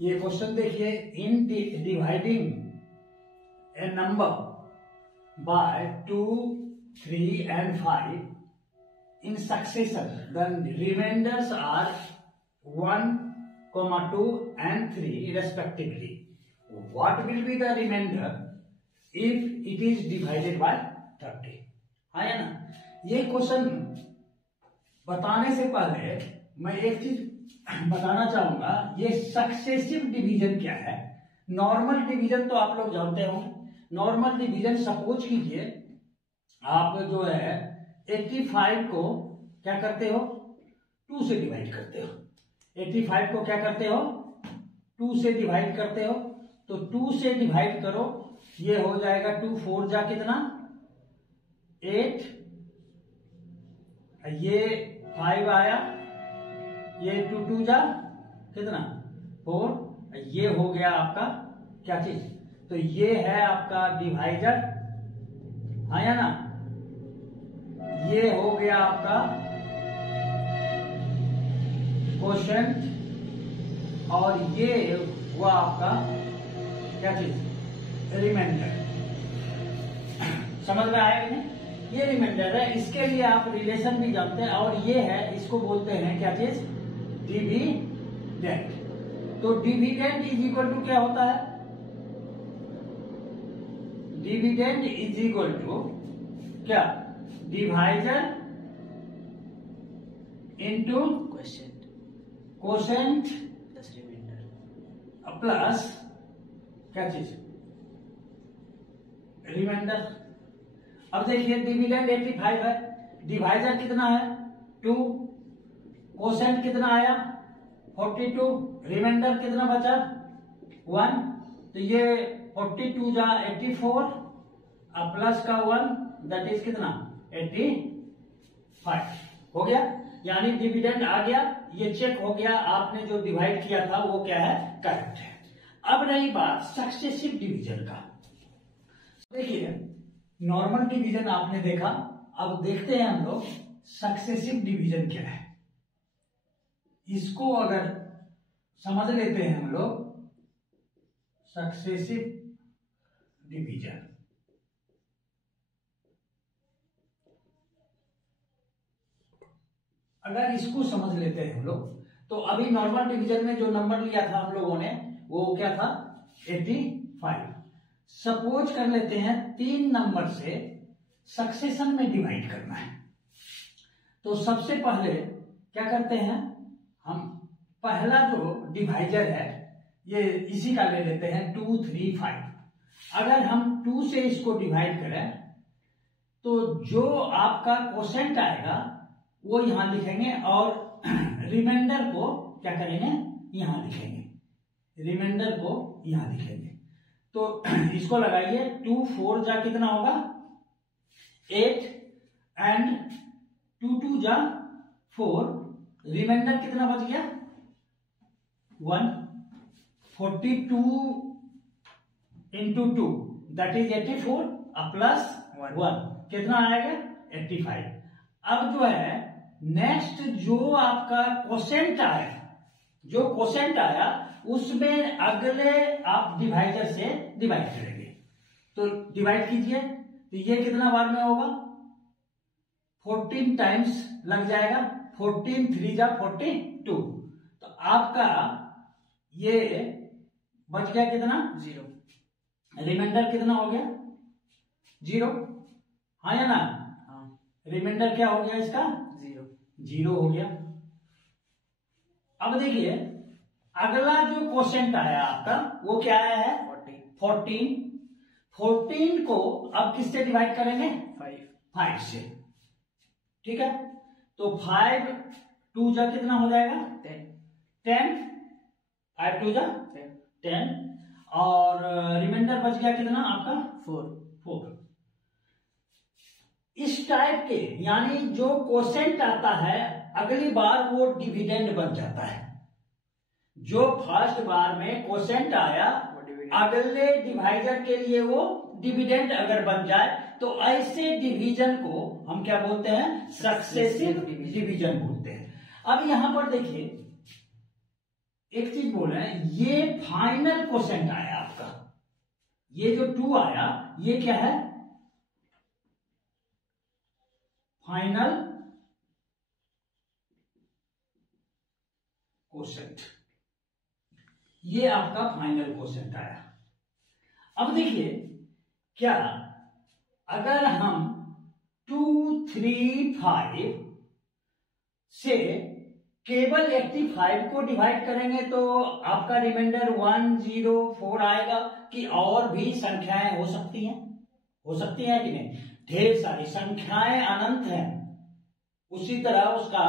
ये क्वेश्चन देखिए, in dividing A number by 2, 3 and 5 in succession, the remainders are 1, 2 and 3 respectively. What will be the remainder if it is divided by 30? है ना। ये question बताने से पहले मैं एक चीज बताना चाहूंगा, ये सक्सेसिव डिवीजन क्या है। नॉर्मल डिवीजन तो आप लोग जानते हो। नॉर्मल डिवीजन सपोज कीजिए आप जो है 85 को क्या करते हो, 2 से डिवाइड करते हो। 85 को क्या करते हो, 2 से डिवाइड करते हो। तो 2 से डिवाइड करो, ये हो जाएगा 2 4 जा कितना 8, ये 5 आया, ये 2 2 जा कितना 4, ये हो गया आपका क्या चीज, तो ये है आपका डिवाइजर, हाँ या ना। ये हो गया आपका क्वोशंट और ये हुआ आपका क्या चीज, रिमाइंडर। समझ में आया कि नहीं। ये रिमाइंडर है, इसके लिए आप रिलेशन भी जानते हैं, और ये है, इसको बोलते हैं क्या चीज, डिविडेंड। तो डिविडेंड इज इक्वल टू क्या होता है, डिविडेंड इज इक्वल टू क्या, divisor into quotient plus remainder plus क्या चीज, रिमाइंडर। अब देखिए डिविडेंड 85 है, डिवाइजर कितना है 2, क्वोशंट कितना आया 42, रिमाइंडर कितना बचा 1, तो ये 42 जा 84 अब प्लस का 1 दैट इज कितना 85 हो गया। यानी डिविडेंड आ गया, ये चेक हो गया, आपने जो डिवाइड किया था वो क्या है, करेक्ट है। अब रही बात सक्सेसिव डिवीजन का। देखिए नॉर्मल डिवीजन आपने देखा, अब देखते हैं हम लोग सक्सेसिव डिवीजन क्या है। इसको अगर समझ लेते हैं हम लोग, सक्सेसिव डिवीजन अगर इसको समझ लेते हैं हम लोग, तो अभी नॉर्मल डिवीजन में जो नंबर लिया था हम लोगों ने वो क्या था 85। सपोज कर लेते हैं 3 नंबर से सक्सेशन में डिवाइड करना है, तो सबसे पहले क्या करते हैं हम, पहला जो डिवाइजर है ये इसी का ले लेते हैं 2 3 5। अगर हम 2 से इसको डिवाइड करें तो जो आपका क्वोशंट आएगा वो यहां लिखेंगे और रिमाइंडर को क्या करेंगे, यहां लिखेंगे, रिमाइंडर को यहां लिखेंगे। तो इसको लगाइए, 2 4 जा कितना होगा 8 एंड 2 2 जा 4, रिमाइंडर कितना बच गया 1, 42 इंटू 2 दैट इज 84 प्लस 1 कितना आएगा 85। अब जो है नेक्स्ट जो आपका क्वोशंट आया, जो क्वोशंट आया उसमें अगले आप डिवाइजर से डिवाइड करेंगे। तो डिवाइड कीजिए, तो ये कितना बार में होगा 14 टाइम्स लग जाएगा, 14 3 जा 42। तो आपका ये बच गया कितना 0, रिमाइंडर कितना हो गया 0, हाँ या ना। रिमाइंडर क्या हो गया इसका 0 हो गया। अब देखिए अगला जो क्वोशंट आया आपका वो क्या आया है 14। 14 को अब किससे डिवाइड करेंगे 5 से, ठीक है। तो 5 2 जा कितना हो जाएगा 10, 5 2 जा 10 और रिमाइंडर बच गया कितना आपका 4। इस टाइप के यानी जो क्वोशंट आता है अगली बार वो डिविडेंड बन जाता है। जो फर्स्ट बार में क्वोशंट आया अगले डिवाइजर के लिए वो डिविडेंड अगर बन जाए तो ऐसे डिवीजन को हम क्या बोलते हैं, सक्सेसिव डिवीजन बोलते हैं। अब यहां पर देखिए एक चीज बोल रहे हैं, ये फाइनल क्वोशेंट आया आपका, ये जो 2 आया ये क्या है, फाइनल क्वोशेंट, ये आपका फाइनल क्वोशेंट आया। अब देखिए क्या अगर हम 2, 3, 5 से केवल 85 को डिवाइड करेंगे तो आपका रिमाइंडर 1, 0, 4 आएगा, कि और भी संख्याएं हो सकती हैं? हो सकती हैं कि नहीं? ढेर सारी संख्याएं अनंत हैं, उसी तरह उसका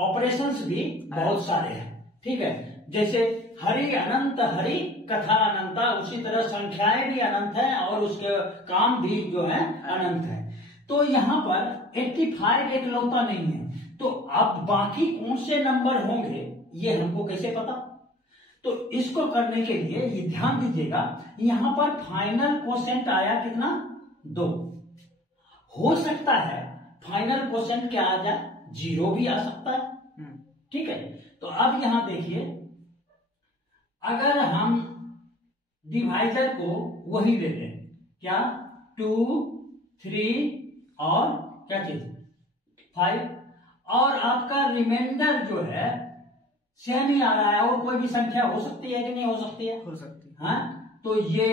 ऑपरेशंस भी बहुत सारे हैं। ठीक है, जैसे हरि अनंत हरि कथा अनंता, उसी तरह संख्याएं भी अनंत हैं और उसके काम भी जो है अनंत है। तो यहाँ पर 85 एकलौता नहीं है, तो अब बाकी कौन से नंबर होंगे ये हमको कैसे पता? तो इसको करने के लिए ये ध्यान दीजिएगा, यहां पर फाइनल क्वोशेंट आया कितना, 2। हो सकता है फाइनल क्वोशेंट क्या आ जाए, 0 भी आ सकता है। ठीक है, तो अब यहां देखिए, अगर हम डिवाइजर को वही ले लें, क्या 2, 3 और क्या चीज 5, और आपका रिमाइंडर जो है सेम ही आ रहा है, और कोई भी संख्या हो सकती है कि नहीं हो सकती है? हो सकती है। हाँ, तो ये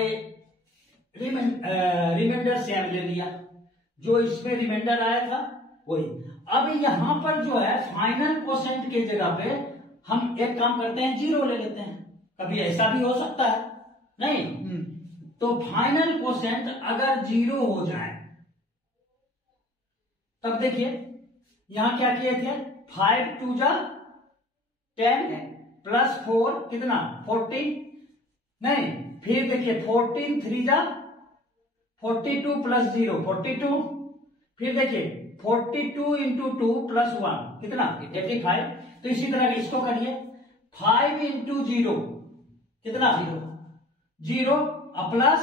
रिमाइंडर सेम ले लिया, जो इसमें रिमाइंडर आया था वही। अब यहां पर जो है फाइनल क्वोशेंट के जगह पे हम एक काम करते हैं, 0 ले लेते हैं। कभी ऐसा भी हो सकता है नहीं? तो फाइनल क्वोशेंट अगर 0 हो जाए तब देखिए यहां क्या किए थे, 5 2 जा 10 प्लस 4 कितना 14, नहीं फिर देखिए 14 3 जा 42 प्लस 0 42, फिर देखिए 42 इंटू 2 प्लस 1 कितना 85। तो इसी तरह इसको करिए, 5 इंटू 0 कितना 0 प्लस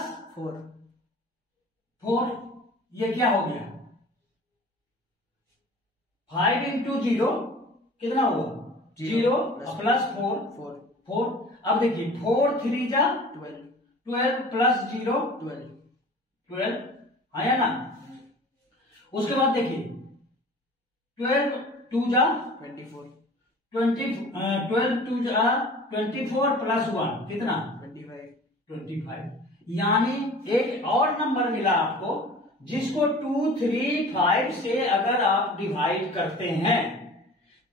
4, ये क्या हो गया 5 इंटू 0 कितना हुआ 0 प्लस 4। अब देखिए 4 3 जा 12 प्लस 0 12 आया ना। उसके बाद देखिए 12 2 जा 24 12 2 जा 24 प्लस 1 कितना 25। यानी एक और नंबर मिला आपको, जिसको 2, 3, 5 से अगर आप डिवाइड करते हैं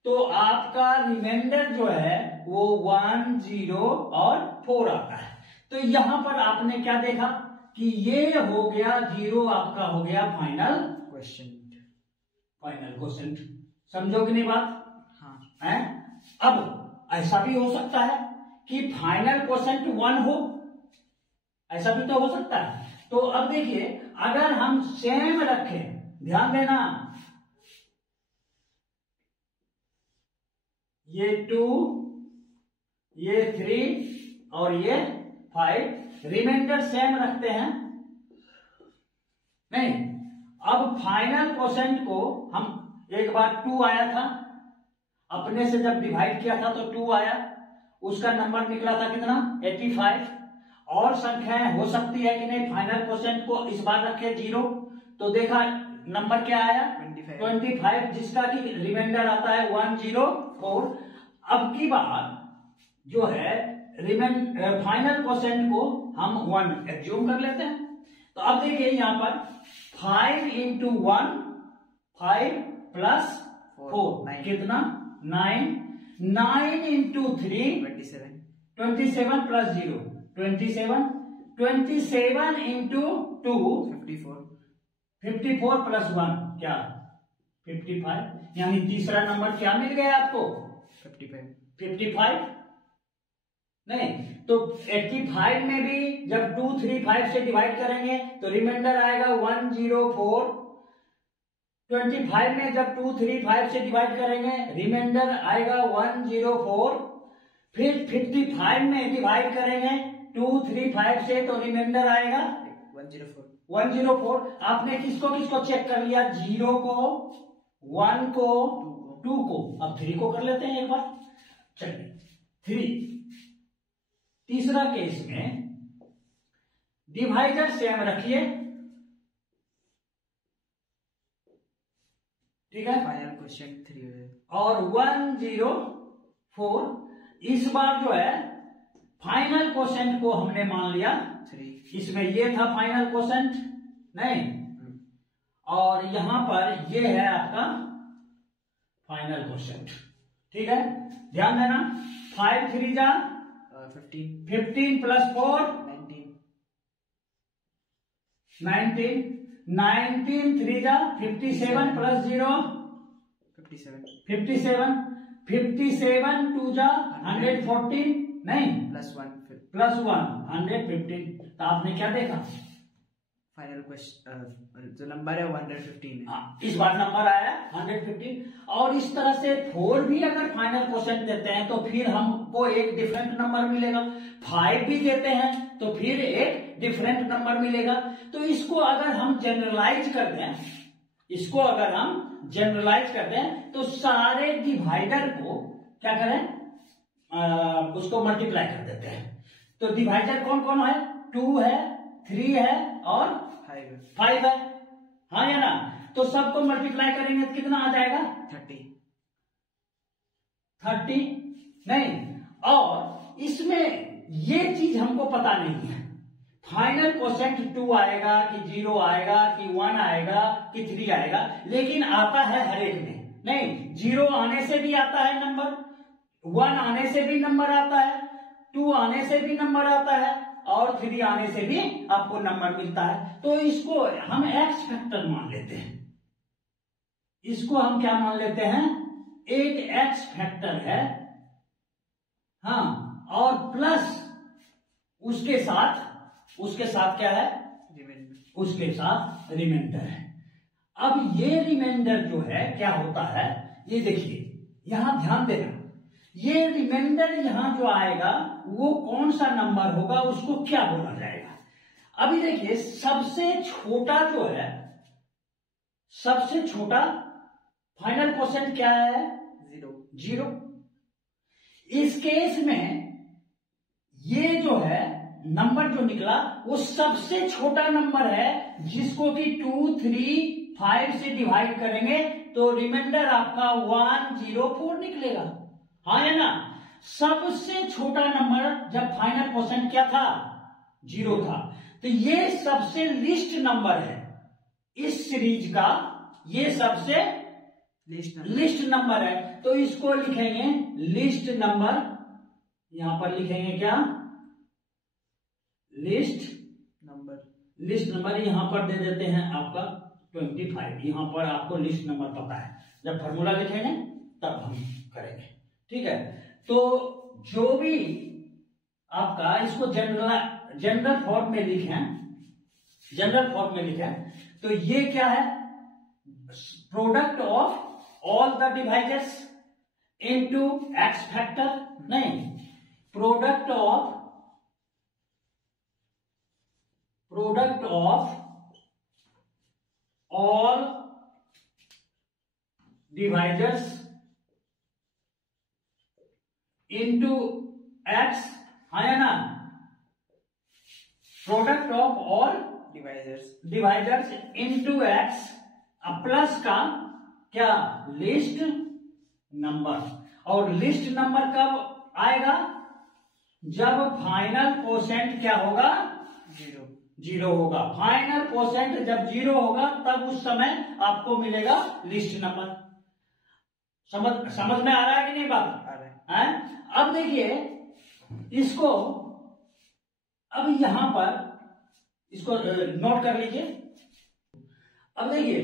तो आपका रिमाइंडर जो है वो 1, 0 और 4 आता है। तो यहां पर आपने क्या देखा कि ये हो गया 0, आपका हो गया फाइनल क्वोशेंट। समझो कि नहीं बात? हाँ। है? अब ऐसा भी हो सकता है कि फाइनल क्वोशेंट 1 हो, ऐसा भी तो हो सकता है। तो अब देखिए अगर हम सेम रखें, ध्यान देना, ये 2 ये 3 और ये 5 रिमाइंडर सेम रखते हैं नहीं। अब फाइनल क्वोशेंट को हम एक बार 2 आया था, अपने से जब डिवाइड किया था तो 2 आया, उसका नंबर निकला था कितना 85। और संख्याएं हो सकती है कि नहीं, फाइनल क्वोशेंट को इस बार रखे 0, तो देखा नंबर क्या आया 25, जिसका कि रिमाइंडर आता है 104। अब की बार जो है फाइनल क्वोशेंट को हम 1 एज्यूम कर लेते हैं। तो अब देखिए यहां पर 5 इंटू 1 5 प्लस 4 कितना 9, 9 इंटू 3 27 प्लस 0 27, 27 इंटू 2 54 प्लस 1 क्या 55। यानी तीसरा नंबर क्या मिल गया आपको 55 नहीं। तो 85 में भी जब 2, 3, 5 से डिवाइड करेंगे तो रिमाइंडर आएगा 104। 25 में जब 2, 3, 5 से डिवाइड करेंगे रिमाइंडर आएगा 104। फिर 55 में डिवाइड करेंगे 2, 3, 5 से तो रिमाइंडर आएगा 104। आपने किसको किसको चेक कर लिया, 0 को 1 को 2 को, अब 3 को कर लेते हैं एक बार। चलिए 3। तीसरा केस में डिवाइजर सेम रखिए, ठीक है, फाइनल क्वेश्चन 3 और 104। इस बार जो है फाइनल क्वेश्चन को हमने मान लिया 3। इसमें ये था फाइनल क्वेश्चन नहीं, और यहां पर ये है आपका फाइनल क्वेश्चन, ठीक है। ध्यान देना, 5 3 जा 15 प्लस 4 19 19 3 जा 57 प्लस 0 57 57 2 जा 114 नहीं प्लस 1 115। तो आपने क्या देखा, फाइनल क्वेश्चन जो नंबर है 115 है। इस बार नंबर आया 115। और इस तरह से 4 भी अगर फाइनल क्वेश्चन देते हैं तो फिर हमको एक डिफरेंट नंबर मिलेगा, 5 भी देते हैं तो फिर एक डिफरेंट नंबर मिलेगा। तो इसको अगर हम जनरलाइज करते हैं, इसको अगर हम जनरलाइज करते हैं तो सारे डिवाइडर को क्या करें, उसको मल्टीप्लाई कर देते हैं। तो डिवाइडर कौन कौन है, 2 है, 3 है और 5 है, हाँ या ना। तो सबको मल्टीप्लाई करेंगे तो कितना आ जाएगा 30 नहीं। और इसमें ये चीज हमको पता नहीं है, फाइनल क्वेश्चन 2 आएगा कि 0 आएगा कि 1 आएगा कि 3 आएगा, लेकिन आता है हर एक में। नहीं, 0 आने से भी आता है नंबर, 1 आने से भी नंबर आता है, 2 आने से भी नंबर आता है और 3 आने से भी आपको नंबर मिलता है। तो इसको हम एक्स फैक्टर मान लेते हैं, इसको हम क्या मान लेते हैं, एक एक्स फैक्टर है, हाँ, और प्लस उसके साथ क्या है, उसके साथ रिमाइंडर है। अब ये रिमाइंडर जो है क्या होता है, ये देखिए यहां ध्यान देना, ये रिमाइंडर यहां जो आएगा वो कौन सा नंबर होगा, उसको क्या बोला जाएगा। अभी देखिए सबसे छोटा जो है, सबसे छोटा फाइनल क्वेश्चन क्या है, 0। इस केस में ये जो है नंबर जो निकला वो सबसे छोटा नंबर है, जिसको कि 2 3 5 से डिवाइड करेंगे तो रिमाइंडर आपका 104 निकलेगा, हाँ या ना। सबसे छोटा नंबर जब फाइनल क्वेश्चन क्या था, 0 था। तो ये सबसे लिस्ट नंबर है इस सीरीज का, ये सबसे लिस्ट नंबर है। तो इसको लिखेंगे लिस्ट नंबर, यहां पर लिखेंगे क्या, लिस्ट नंबर यहां पर दे देते हैं आपका 25। यहां पर आपको लिस्ट नंबर पता है, जब फॉर्मूला लिखेंगे तब हम करेंगे, ठीक है। तो जो भी आपका इसको जनरल फॉर्म में लिखें, तो ये क्या है, product of all the divisors into x factor, नहीं, product of all divisors into x, हाँ या ना, product of all divisors into x plus का क्या, लिस्ट नंबर। और लिस्ट नंबर कब आएगा, जब फाइनल क्वोशेंट क्या होगा, 0 होगा। फाइनल क्वोशेंट जब 0 होगा तब उस समय आपको मिलेगा लिस्ट नंबर। समझ में आ रहा है कि नहीं बात, आ रहा है। अब देखिए इसको, अब यहां पर इसको नोट कर लीजिए। अब देखिए,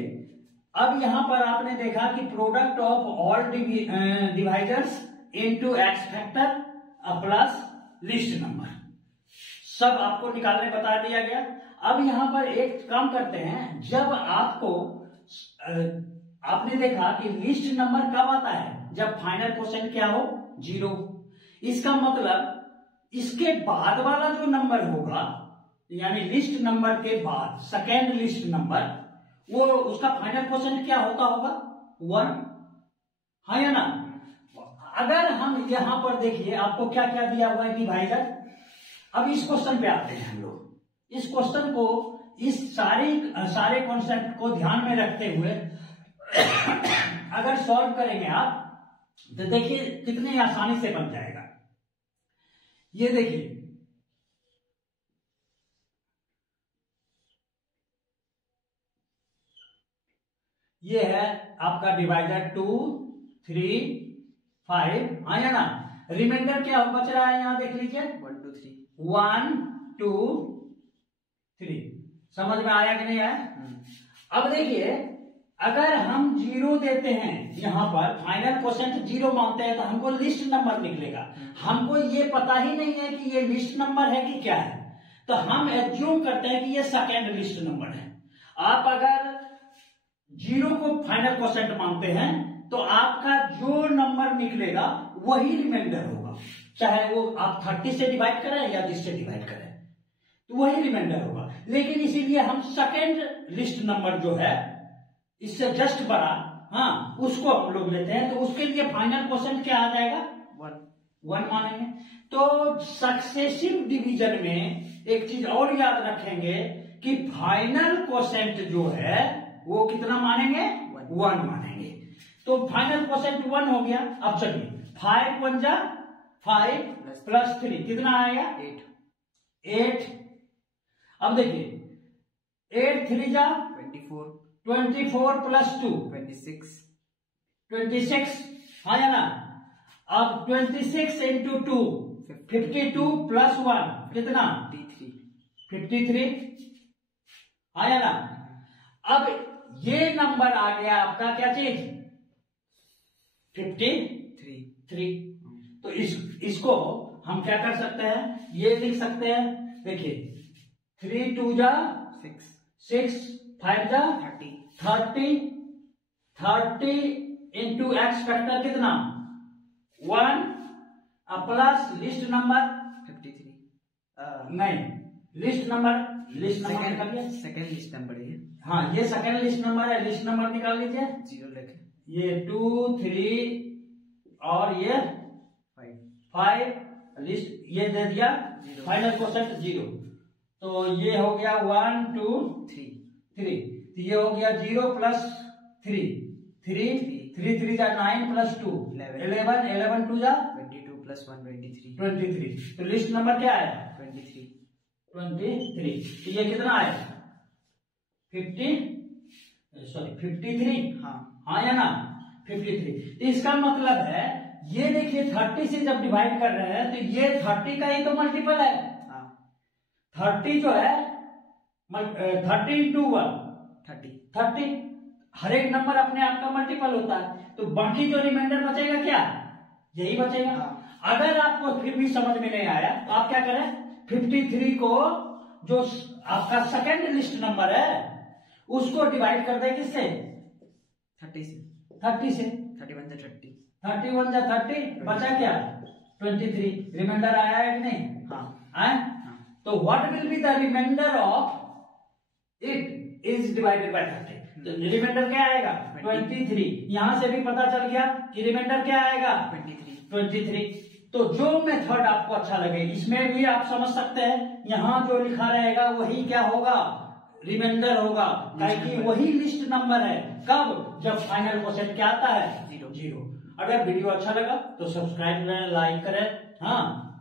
अब यहां पर आपने देखा कि product of all divisors into x factor plus list number, सब आपको निकालने बता दिया गया। अब यहां पर एक काम करते हैं, जब आपको आपने देखा कि लिस्ट नंबर कब आता है, जब फाइनल क्वेश्चन क्या हो, 0। इसका मतलब इसके बाद वाला जो नंबर होगा, यानी लिस्ट नंबर के बाद सेकेंड लिस्ट नंबर, वो उसका फाइनल क्वेश्चन क्या होता होगा, 1, हाँ या ना। अगर हम यहां पर देखिए आपको क्या क्या दिया हुआ है डिवाइडर। अब इस क्वेश्चन पे आते हैं हम लोग। इस क्वेश्चन को इस सारे कॉन्सेप्ट को ध्यान में रखते हुए अगर सॉल्व करेंगे आप तो देखिए कितनी आसानी से बन जाएगा। ये देखिए ये है आपका डिवाइडर 2, 3, 5 आया ना। रिमाइंडर क्या बच रहा है यहां देख लीजिए 1 2 3 1 2 3। समझ में आया कि नहीं आया? अब देखिए अगर हम 0 देते हैं यहां पर फाइनल क्वोशिएंट 0 मानते हैं तो हमको लिस्ट नंबर निकलेगा। हमको ये पता ही नहीं है कि ये लिस्ट नंबर है कि क्या है, तो हम एज्यूम करते हैं कि ये सेकेंड लिस्ट नंबर है। आप अगर 0 को फाइनल क्वोशिएंट मानते हैं तो आपका जो नंबर निकलेगा वही रिमाइंडर होगा, चाहे वो आप 30 से डिवाइड करें या 10 से डिवाइड करें तो वही रिमाइंडर होगा। लेकिन इसीलिए हम सेकेंड लिस्ट नंबर जो है इससे जस्ट बड़ा, हाँ, उसको हम लोग लेते हैं तो उसके लिए फाइनल क्वोशिएंट क्या आ जाएगा 1 मानेंगे। तो सक्सेसिव डिवीजन में एक चीज और याद रखेंगे कि फाइनल क्वोशिएंट जो है वो कितना मानेंगे 1 मानेंगे। तो फाइनल क्वोशिएंट 1 हो गया। अब चलिए 5 1 जा 5 प्लस 3 कितना आएगा 8। अब देखिए 8 3 जा 24 प्लस 2 26 हाँ या ना। अब 26 इंटू 2 52 प्लस 1 कितना 53 हाँ या ना। अब ये नंबर आ गया आपका क्या चीज 53। तो इसको हम क्या कर सकते हैं, ये लिख सकते हैं। देखिए 3 2 जा 6 5 जा 30 इंटू एक्स फैक्टर कितना 1 प्लस लिस्ट नंबर 53 नहीं list number second list number है। हाँ ये सेकेंड लिस्ट नंबर है। लिस्ट नंबर निकाल लीजिए 0 रखें, ये 2 3 और ये 5 लिस्ट ये दे दिया फाइनल क्वोशिएंट 0। तो ये हो गया 1 2 3 तो ये हो गया 0 प्लस 3 3 जा 9 प्लस 2 11 2 जा 22 प्लस 1 23। तो लिस्ट नंबर क्या है 23। तो ये कितना आया 53 हाँ या ना 53। तो इसका मतलब है ये देखिए 30 से जब डिवाइड कर रहे हैं तो ये 30 का ही तो मल्टीपल है। 30 जो है 30 इंटू 1 30 हर एक नंबर अपने आप का मल्टीपल होता है। तो बाकी जो रिमाइंडर बचेगा क्या यही बचेगा। अगर आपको फिर भी समझ में नहीं आया तो आप क्या करें 53 को जो आपका सेकेंड लिस्ट नंबर है उसको डिवाइड कर दें किससे 30 से 31 जा 30 बचा क्या 23। रिमाइंडर आया है कि नहीं हाँ। तो what will be the remainder of it is divided by 30। तो रिमाइंडर क्या आएगा 23। यहां से भी पता चल गया कि रिमाइंडर क्या आएगा 23। तो जो मेथड आपको अच्छा लगे इसमें भी आप समझ सकते हैं। यहां जो लिखा रहेगा वही क्या होगा रिमाइंडर होगा, क्योंकि वही लिस्ट नंबर है। कब जब फाइनल क्वोशिएंट क्या आता है 0। अगर वीडियो अच्छा लगा तो सब्सक्राइब करें, लाइक करें। हाँ